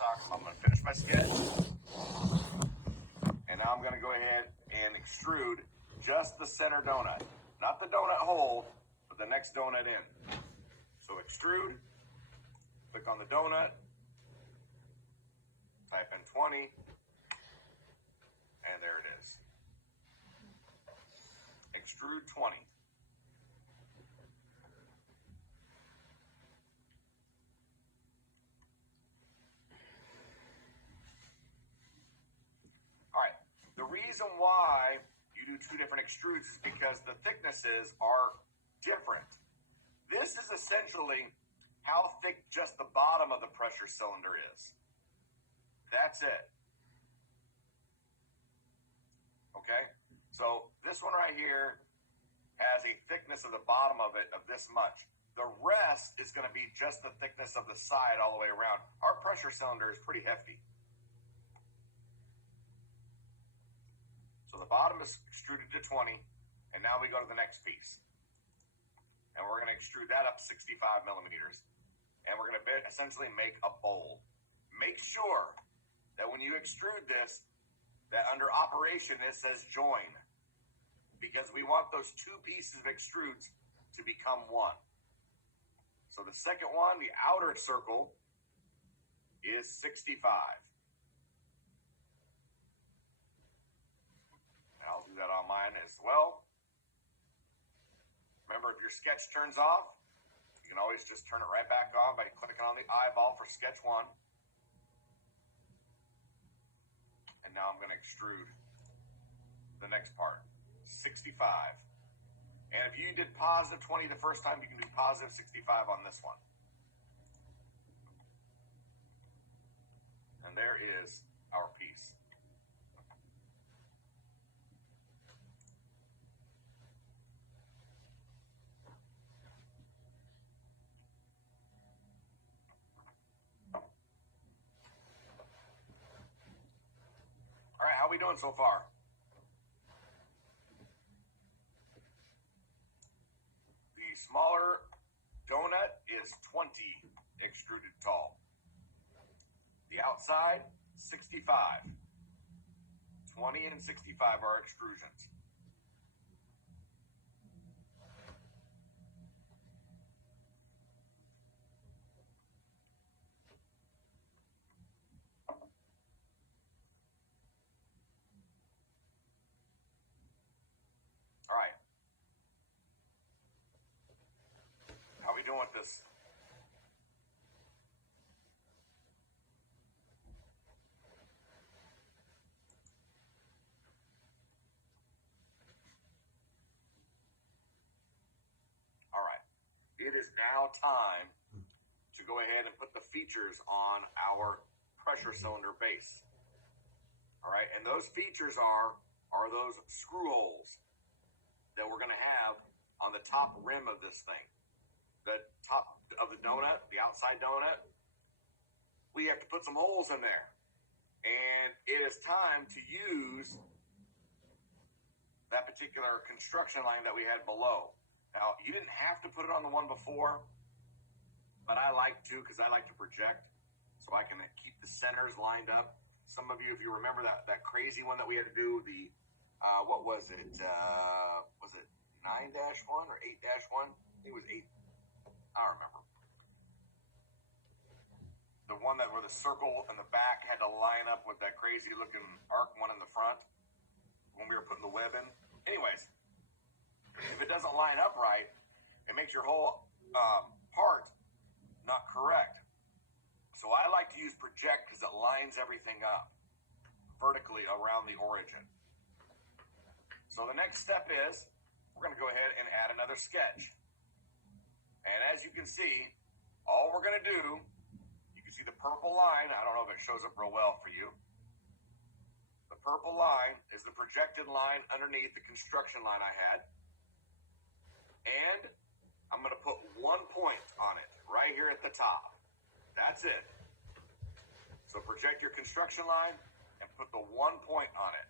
I'm going to finish my sketch. And now I'm going to go ahead and extrude just the center donut. Not the donut hole, but the next donut in. So extrude, click on the donut, type in 20, and there it is. Extrude 20. All right, the reason why you do two different extrudes is because the thicknesses are different. This is essentially how thick just the bottom of the pressure cylinder is. That's it. Okay, so this one right here has a thickness of the bottom of it of this much. The rest is going to be just the thickness of the side all the way around. Our pressure cylinder is pretty hefty. So the bottom is extruded to 20, and now we go to the next piece. And we're going to extrude that up 65 millimeters. And we're going to essentially make a bowl. Make sure that when you extrude this, that under operation it says join, because we want those two pieces of extrudes to become one. So the second one, the outer circle, is 65. And I'll do that on mine as well. Remember, if your sketch turns off, you can always just turn it right back on by clicking on the eyeball for sketch 1. And now I'm going to extrude the next part, 65. And if you did positive 20 the first time, you can do positive 65 on this one. And there is our piece. All right, how are we doing so far? The smaller donut is 20 extruded tall. The outside, 65. 20 and 65 are extrusions. All right. How are we doing with this? All right. It is now time to go ahead and put the features on our pressure cylinder base. All right. And those features are those screw holes that we're going to have on the top rim of this thing. The top of the donut, the outside donut, we have to put some holes in there. And it is time to use that particular construction line that we had below. Now, you didn't have to put it on the one before, but I like to, because I like to project, so I can keep the centers lined up. Some of you, if you remember that crazy one that we had to do, the what was it? Was it 9-1 or 8-1? I think it was 8. I don't remember. The one that where the circle in the back had to line up with that crazy looking arc one in the front when we were putting the web in. Anyways, if it doesn't line up right, it makes your whole part not correct. So I like to use project because it lines everything up vertically around the origin. So the next step is we're going to go ahead and add another sketch. And as you can see, all we're going to do, you can see the purple line. I don't know if it shows up real well for you. The purple line is the projected line underneath the construction line I had. And I'm going to put 1 point on it right here at the top. That's it. So project your construction line and put the 1 point on it.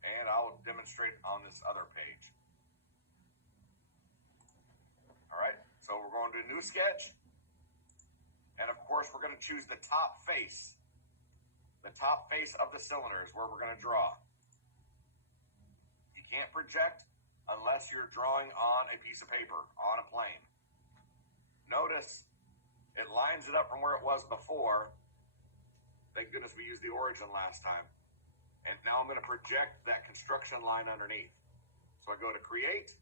And I'll demonstrate on this other page. All right, so we're going to a new sketch. course, we're going to choose the top face. The top face of the cylinder is where we're going to draw. You can't project unless you're drawing on a piece of paper, on a plane. Notice it lines it up from where it was before. Thank goodness we used the origin last time. And now I'm going to project that construction line underneath. So I go to create,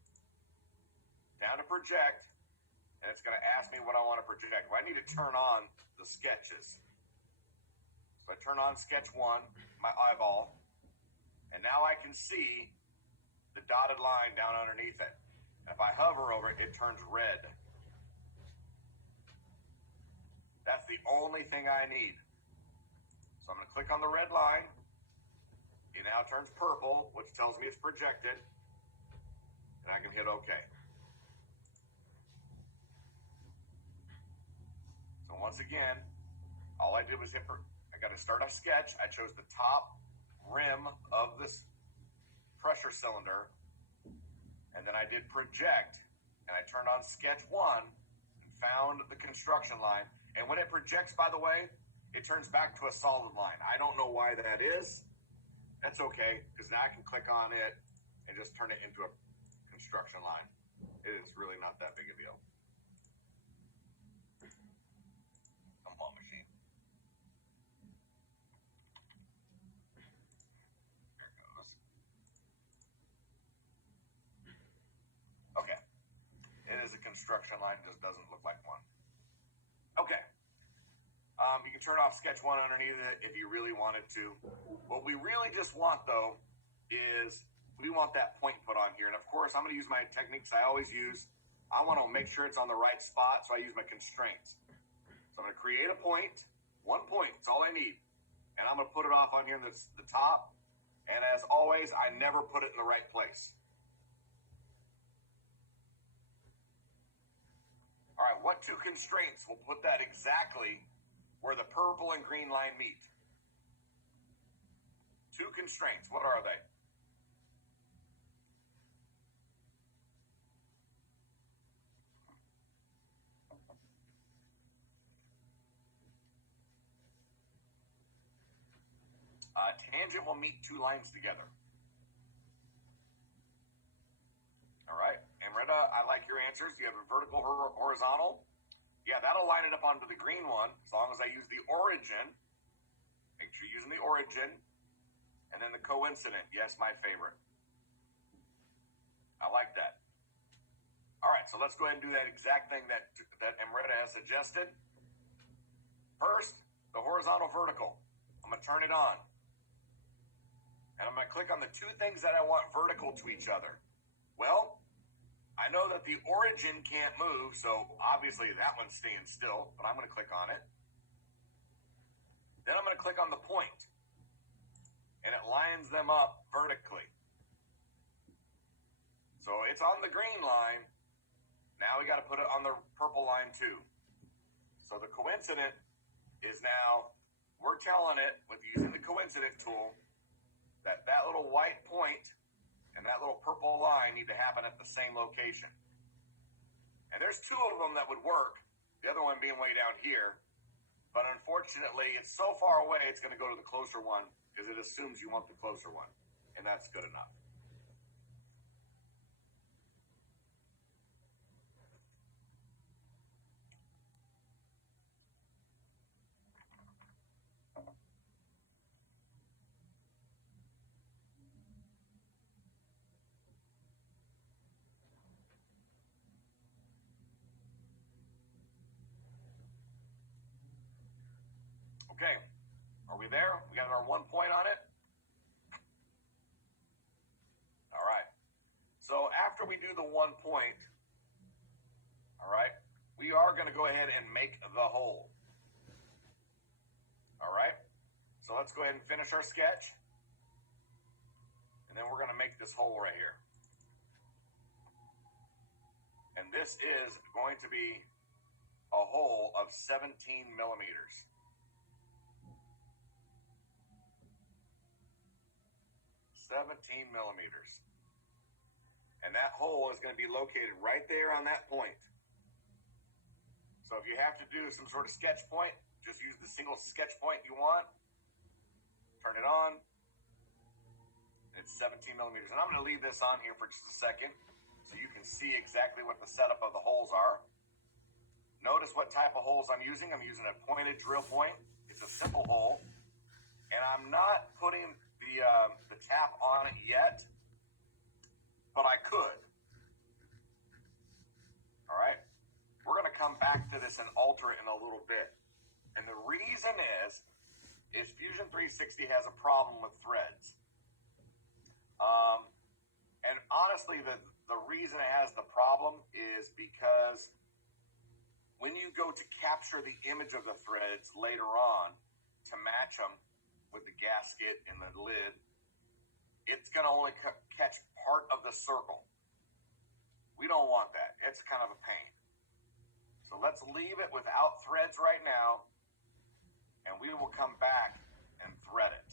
down to project, and it's going to ask me what I want to project. Well, I need to turn on the sketches. So I turn on sketch 1, my eyeball, and now I can see the dotted line down underneath it. And if I hover over it, it turns red. That's the only thing I need. So I'm going to click on the red line. It now turns purple, which tells me it's projected. And I can hit OK. So once again, all I did was I got to start a sketch. I chose the top rim of this pressure cylinder. And then I did project. And I turned on sketch 1 and found the construction line. And when it projects, by the way, it turns back to a solid line. I don't know why that is. That's okay, because now I can click on it and just turn it into a construction line. It is really not that big a deal. Come on, machine. Here it goes. Okay. It is a construction line, just doesn't look like one. Okay. You can turn off sketch 1 underneath it if you really wanted to. What we really just want, though, is we want that point put on here. And of course, I'm going to use my techniques I always use. I want to make sure it's on the right spot, so I use my constraints. So I'm going to create a point. 1 point, that's all I need. And I'm going to put it off on here in the top. And as always, I never put it in the right place. All right, what 2 constraints will put that exactly where the purple and green line meet? 2 constraints. What are they? Tangent will meet 2 lines together. All right, Amrita, I like your answers. You have a vertical or horizontal. Yeah, that'll line it up onto the green one as long as I use the origin. Make sure you're using the origin. And then the coincident. Yes, my favorite. I like that. All right, so let's go ahead and do that exact thing that Amrita has suggested. First, the horizontal vertical. I'm going to turn it on. And I'm going to click on the 2 things that I want vertical to each other. Well, I know that the origin can't move, so obviously that one's staying still, but I'm going to click on it. Then I'm going to click on the point, and it lines them up vertically. So it's on the green line. Now we got to put it on the purple line too. So the coincident is now, we're telling it with using the coincident tool that that little white point and that little purple line need to happen at the same location. And there's 2 of them that would work, the other one being way down here. But unfortunately, it's so far away, it's going to go to the closer one because it assumes you want the closer one. And that's good enough. Okay, are we there? We got our 1 point on it? All right. So after we do the 1 point, all right, we are going to go ahead and make the hole. All right. So let's go ahead and finish our sketch. And then we're going to make this hole right here. And this is going to be a hole of 17 millimeters. 17 millimeters. And that hole is going to be located right there on that point. So if you have to do some sort of sketch point, just use the single sketch point you want. Turn it on. It's 17 millimeters. And I'm going to leave this on here for just a second so you can see exactly what the setup of the holes are. Notice what type of holes I'm using. I'm using a pointed drill point. It's a simple hole. And I'm not putting the tap on it yet, but I could. All right? We're going to come back to this and alter it in a little bit. And the reason is Fusion 360 has a problem with threads. And honestly, the reason it has the problem is because when you go to capture the image of the threads later on to match them with the gasket and the lid, it's going to only catch part of the circle. We don't want that. It's kind of a pain. So let's leave it without threads right now, and we will come back and thread it.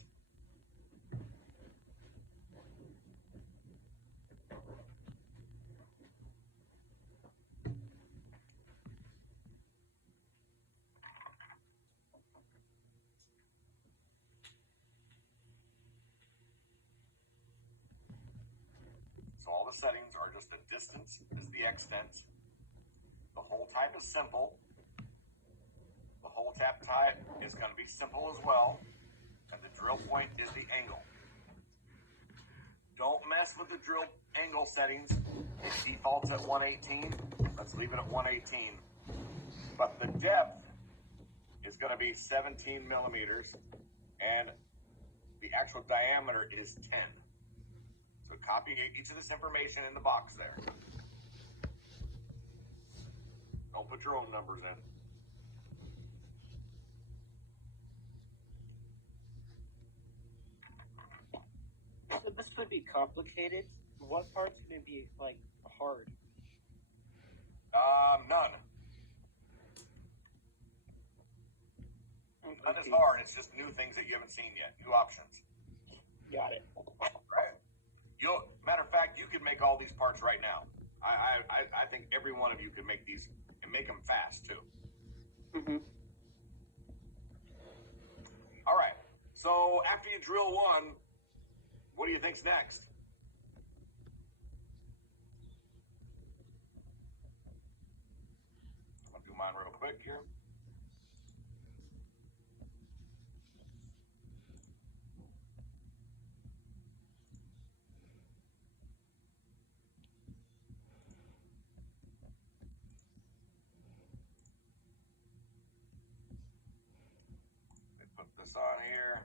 So all the settings are just the distance is the extent. The hole type is simple. The hole tap type is going to be simple as well. And the drill point is the angle. Don't mess with the drill angle settings. It defaults at 118. Let's leave it at 118. But the depth is going to be 17 millimeters. And the actual diameter is 10. So copy each of this information in the box there. Don't put your own numbers in. So this would be complicated. What part's going to be like hard? None. Okay. None is hard. It's just new things that you haven't seen yet. New options. Got it. Right? Matter of fact, you could make all these parts right now. I think every one of you could make these and make them fast too. Mm-hmm. All right. So after you drill one, what do you think's next? I'm gonna do mine real quick here. Put this on here.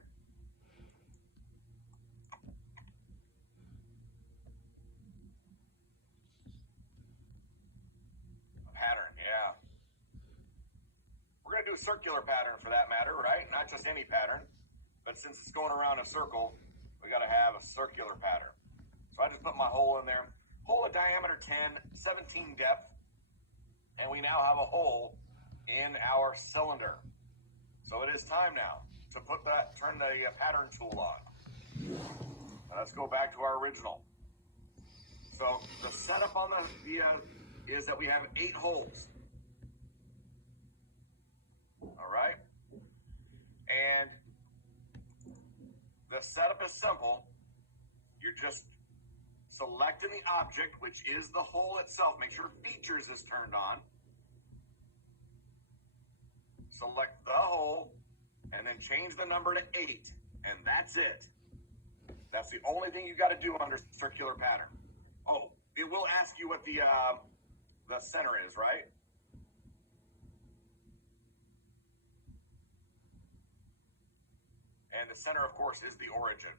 A pattern, yeah. We're going to do a circular pattern for that matter, right? Not just any pattern. But since it's going around a circle, we got to have a circular pattern. So I just put my hole in there. Hole of diameter 10, 17 depth. And we now have a hole in our cylinder. So it is time now to turn the pattern tool on. Now let's go back to our original. So the setup on the is that we have 8 holes. All right. And the setup is simple. You're just selecting the object, which is the hole itself. Make sure features is turned on. Select the hole, and then change the number to 8, and that's it. That's the only thing you got to do under circular pattern. Oh, it will ask you what the center is, right? And the center, of course, is the origin.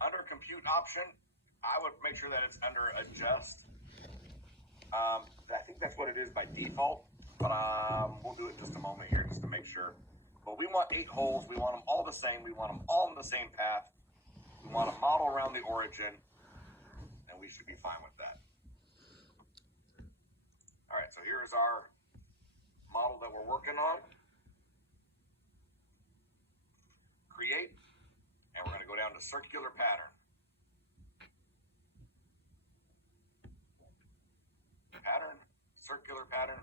Under compute option, I would make sure that it's under adjust. I think that's what it is by default, but we'll do it in just a moment here just to make sure. But we want 8 holes. We want them all the same. We want them all in the same path. We want to model around the origin, and we should be fine with that. All right, so here's our model that we're working on. Create, and we're going to go down to circular pattern. circular pattern.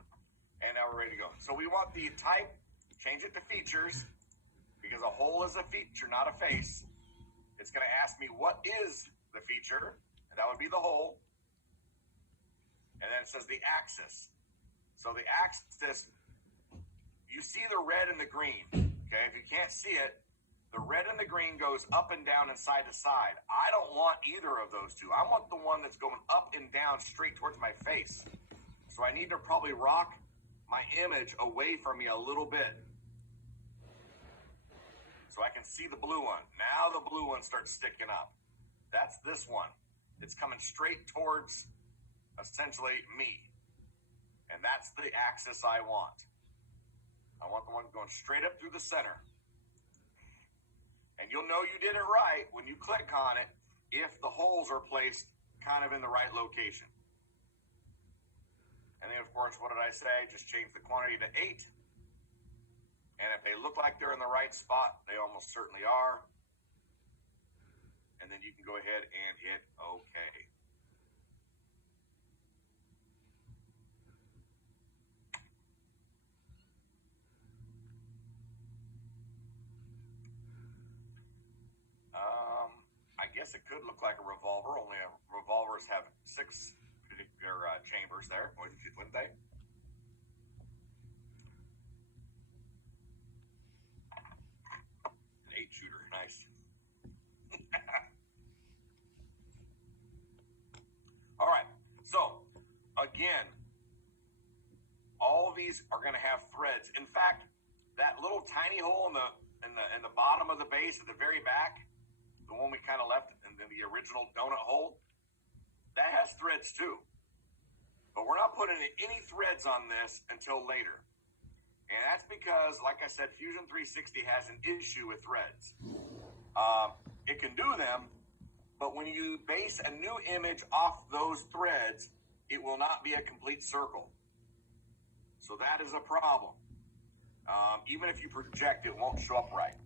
And now we're ready to go. So we want the type, change it to features, because a hole is a feature, not a face. It's going to ask me what is the feature, and that would be the hole. And then it says the axis. So the axis, you see the red and the green. Okay, if you can't see it, the red and the green goes up and down and side to side. I don't want either of those two. I want the one that's going up and down straight towards my face. So I need to probably rock my image away from me a little bit so I can see the blue one. Now the blue one starts sticking up. That's this one. It's coming straight towards essentially me. And that's the axis I want. I want the one going straight up through the center. And you'll know you did it right when you click on it if the holes are placed kind of in the right location. And then, of course, what did I say? Just change the quantity to 8. And if they look like they're in the right spot, they almost certainly are. And then you can go ahead and hit OK. I guess it could look like a revolver, only revolvers have 6 particular chambers there, wouldn't they? An 8-shooter, nice. All right, so again, all of these are going to have threads. In fact, that little tiny hole in the bottom of the base at the very back, the one we kind of left in the original donut hole, that has threads too. But we're not putting any threads on this until later. And that's because, like I said, Fusion 360 has an issue with threads. It can do them, but when you base a new image off those threads, it will not be a complete circle. So that is a problem. Even if you project, it won't show up right.